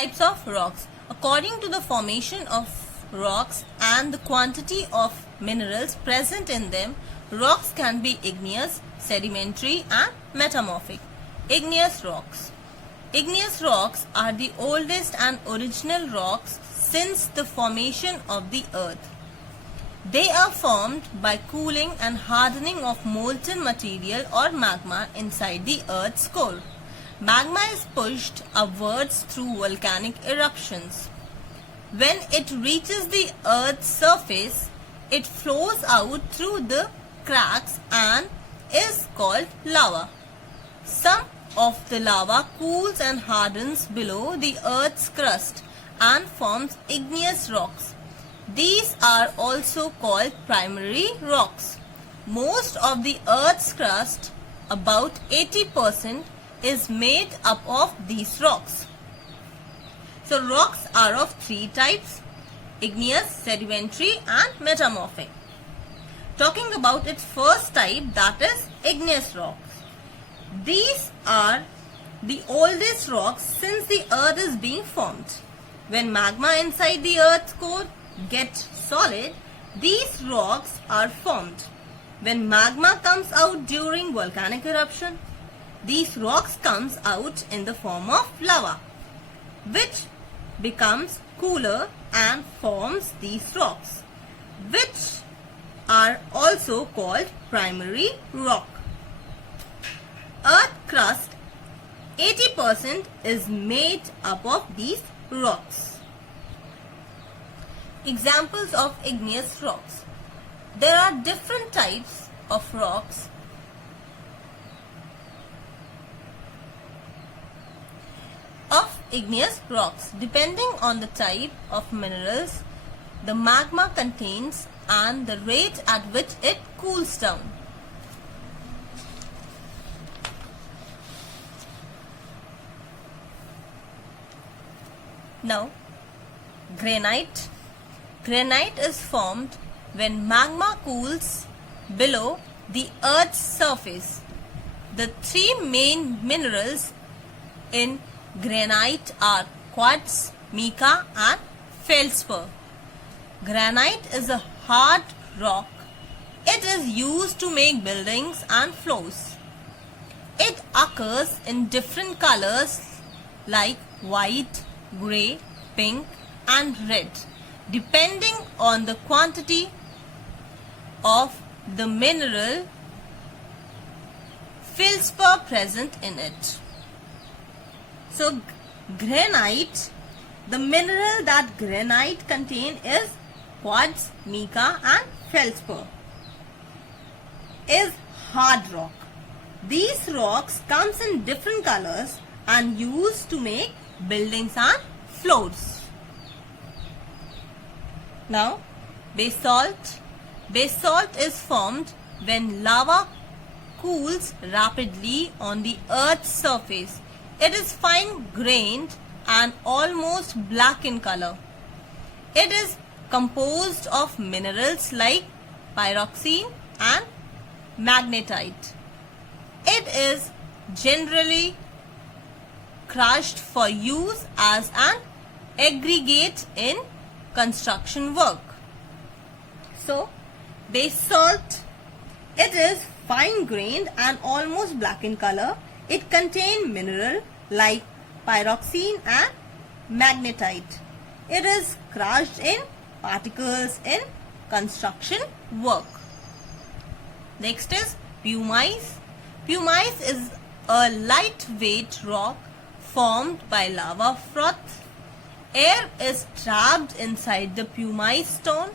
Types of rocks. According to the formation of rocks and the quantity of minerals present in them, rocks can be igneous, sedimentary and metamorphic. Igneous rocks. Igneous rocks are the oldest and original rocks since the formation of the earth. They are formed by cooling and hardening of molten material or magma inside the earth's core. Magma is pushed upwards through volcanic eruptions. When it reaches the earth's surface, it flows out through the cracks and is called lava. Some of the lava cools and hardens below the earth's crust and forms igneous rocks. These are also called primary rocks. Most of the earth's crust, about 80%, is made up of these rocks. So rocks are of three types: igneous, sedimentary and metamorphic. Talking about its first type, that is igneous rocks. These are the oldest rocks since the earth is being formed. When magma inside the earth's core gets solid, these rocks are formed. When magma comes out during volcanic eruption, these rocks comes out in the form of lava, which becomes cooler and forms these rocks, which are also called primary rock. Earth crust, 80% is made up of these rocks. Examples of igneous rocks. There are different types of rocks. Igneous rocks. Depending on the type of minerals the magma contains and the rate at which it cools down. Now, granite. Granite is formed when magma cools below the earth's surface. The three main minerals in granite are quartz, mica and feldspar. Granite is a hard rock. It is used to make buildings and floors. It occurs in different colors like white, grey, pink and red, depending on the quantity of the mineral feldspar present in it. So granite, the mineral that granite contains is quartz, mica and feldspar, is hard rock. These rocks comes in different colors and used to make buildings and floors. Now, basalt. Basalt is formed when lava cools rapidly on the earth's surface. It is fine-grained and almost black in color. It is composed of minerals like pyroxene and magnetite. It is generally crushed for use as an aggregate in construction work. So, basalt, it is fine-grained and almost black in color. It contains mineral like pyroxene and magnetite. It is crushed in particles in construction work. Next is pumice. Pumice is a lightweight rock formed by lava froth. Air is trapped inside the pumice stone.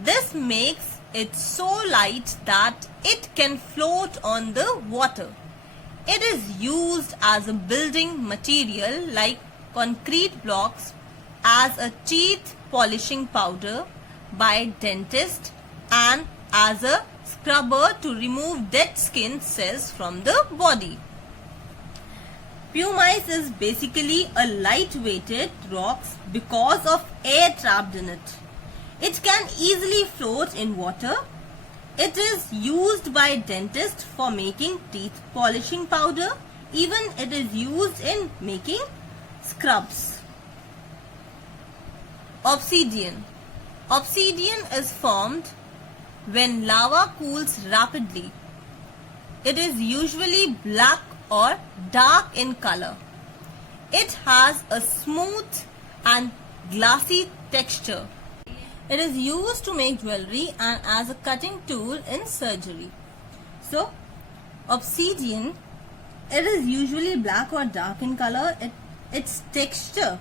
This makes it so light that it can float on the water. It is used as a building material like concrete blocks, as a teeth polishing powder by dentists, and as a scrubber to remove dead skin cells from the body. Pumice is basically a light-weighted rock because of air trapped in it. It can easily float in water. It is used by dentists for making teeth polishing powder. Even it is used in making scrubs. Obsidian. Obsidian is formed when lava cools rapidly. It is usually black or dark in color. It has a smooth and glassy texture. It is used to make jewelry and as a cutting tool in surgery. So, obsidian, it is usually black or dark in color. Its texture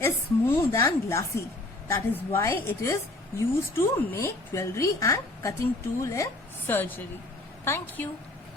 is smooth and glassy. That is why it is used to make jewelry and cutting tool in surgery. Thank you.